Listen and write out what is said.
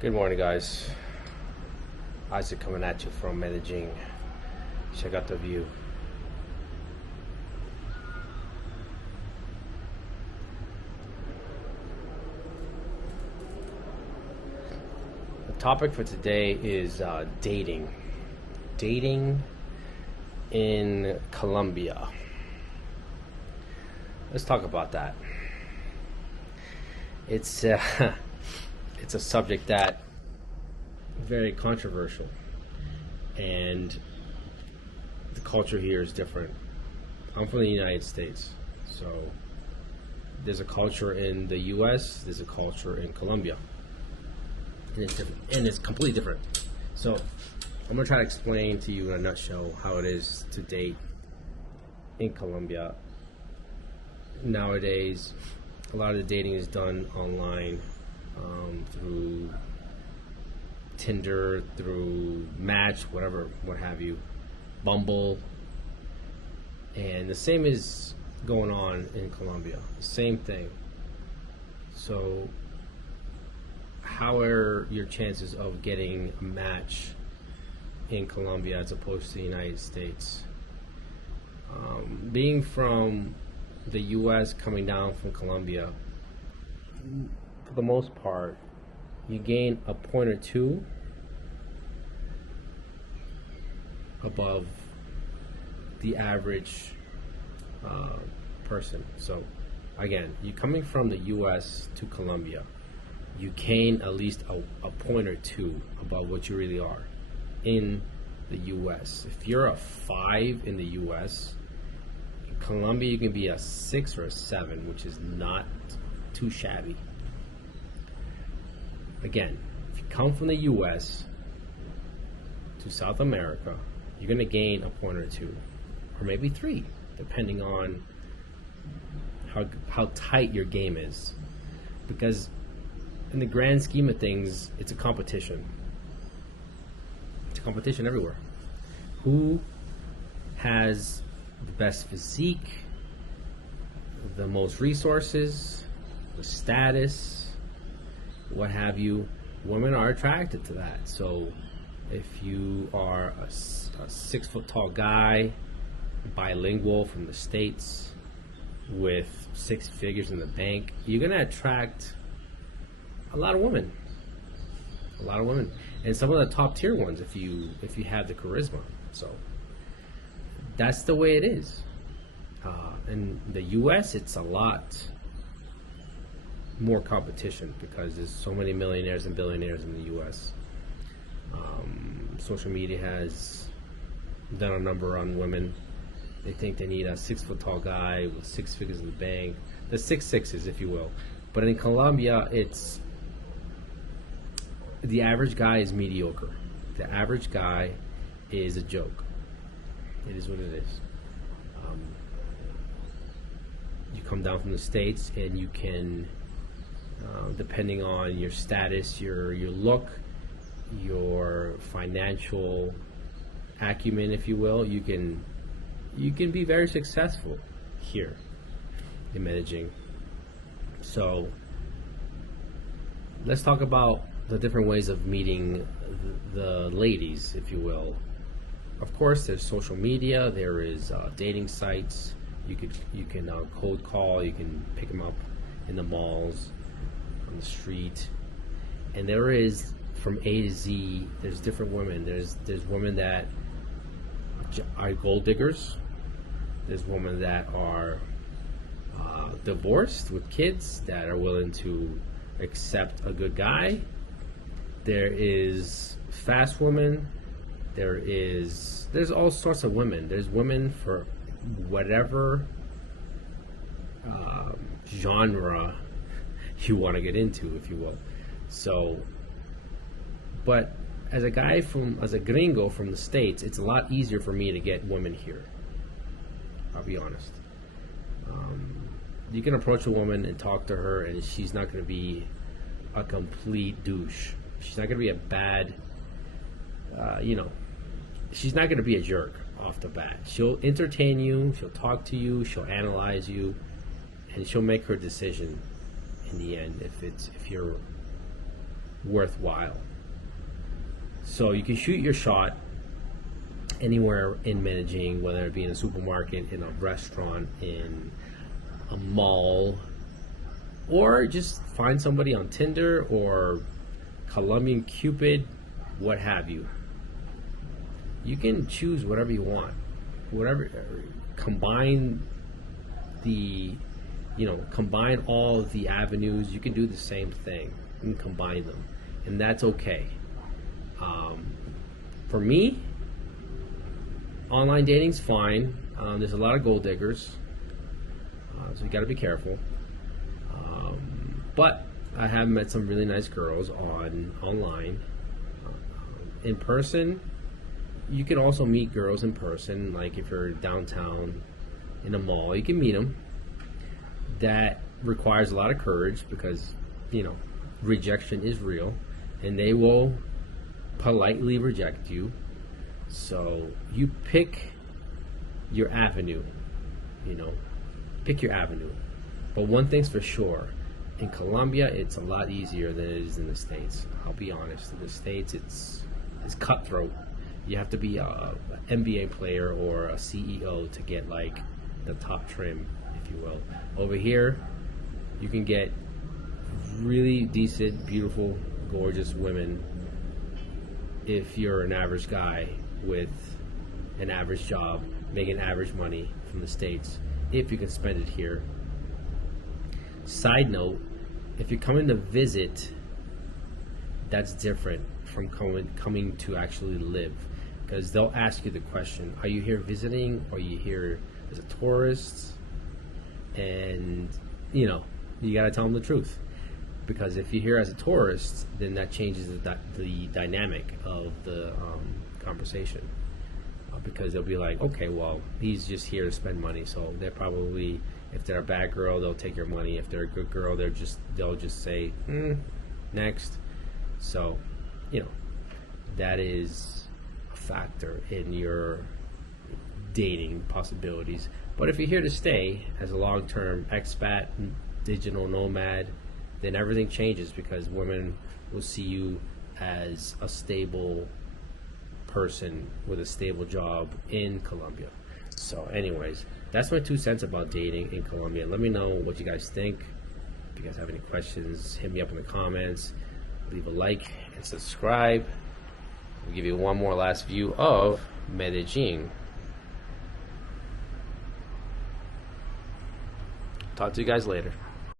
Good morning, guys. Isaac coming at you from Medellin. Check out the view. The topic for today is dating. Dating in Colombia. Let's talk about that. It's it's a subject that very controversial, and the culture here is different. I'm from the United States, so there's a culture in the U.S., there's a culture in Colombia, and it's different, and it's completely different. So I'm gonna try to explain to you in a nutshell how it is to date in Colombia. Nowadays, a lot of the dating is done online, through Tinder, through Match, whatever, what have you, Bumble, and the same is going on in Colombia. The same thing. So, how are your chances of getting a match in Colombia as opposed to the United States? Being from the U.S. coming down from Colombia, for the most part, you gain a point or two above the average person. So, again, you coming from the U.S. to Colombia, you gain at least a point or two above what you really are in the U.S. If you're a 5 in the U.S., in Colombia you can be a 6 or a 7, which is not too shabby. Again, if you come from the U.S. to South America, you're going to gain a point or two, or maybe 3, depending on how tight your game is. Because in the grand scheme of things, it's a competition. It's a competition everywhere. Who has the best physique, the most resources, the status, what have you? Women are attracted to that. So if you are a 6 foot tall guy, bilingual from the States, with 6 figures in the bank, you're gonna attract a lot of women. A lot of women. And some of the top tier ones if you have the charisma. So that's the way it is. In the US, it's a lot more competition because there's so many millionaires and billionaires in the US. Social media has done a number on women. They think they need a 6 foot tall guy with 6 figures in the bank, the 6 6s, if you will. But in Colombia, it's the average guy is mediocre. The average guy is a joke. It is what it is. You come down from the States and you can, depending on your status, your look, your financial acumen, if you will, you can be very successful here in Medellin. So let's talk about the different ways of meeting the ladies, if you will. Of course, there's social media. There is dating sites. You can cold call. You can pick them up in the malls, on the street, and there is from A to Z. There's different women. There's women that are gold diggers. There's women that are divorced with kids that are willing to accept a good guy. There is fast women. There's all sorts of women. There's women for whatever genre you want to get into, if you will. So, but as a gringo from the States, it's a lot easier for me to get women here. I'll be honest. You can approach a woman and talk to her, and she's not going to be a complete douche. She's not going to be a bad, she's not going to be a jerk off the bat. She'll entertain you, she'll talk to you, she'll analyze you, and she'll make her decision in the end if you're worthwhile. So you can shoot your shot anywhere in Medellin, whether it be in a supermarket, in a restaurant, in a mall, or just find somebody on Tinder or Colombian Cupid, what have you. You can choose whatever you want, whatever. Combine combine all of the avenues. You can do the same thing and combine them, and that's okay. For me, online dating's fine. There's a lot of gold diggers, so you got to be careful. But I have met some really nice girls online. In person, you can also meet girls in person. Like if you're downtown in a mall, you can meet them. That requires a lot of courage because, rejection is real, and they will politely reject you. So you pick your avenue, pick your avenue. But one thing's for sure, in Colombia, it's a lot easier than it is in the States. I'll be honest. In the States, it's cutthroat. You have to be a NBA player or a CEO to get like the top trim, if you will. Over here, you can get really decent, beautiful, gorgeous women if you're an average guy with an average job, making average money from the States, if you can spend it here. Side note, if you're coming to visit, that's different from coming to actually live, because they'll ask you the question, are you here visiting, or are you here as a tourist? And you gotta tell them the truth, because if you're here as a tourist, then that changes the dynamic of the conversation, because they'll be like, okay, well, he's just here to spend money, so they're probably, if they're a bad girl, they'll take your money. If they're a good girl, they'll just say next. So that is a factor in your dating possibilities. But if you're here to stay as a long-term expat, digital nomad, then everything changes, because women will see you as a stable person with a stable job in Colombia. So anyways, that's my 2 cents about dating in Colombia. Let me know what you guys think. If you guys have any questions, hit me up in the comments. Leave a like and subscribe. We'll give you one more last view of Medellin. Talk to you guys later.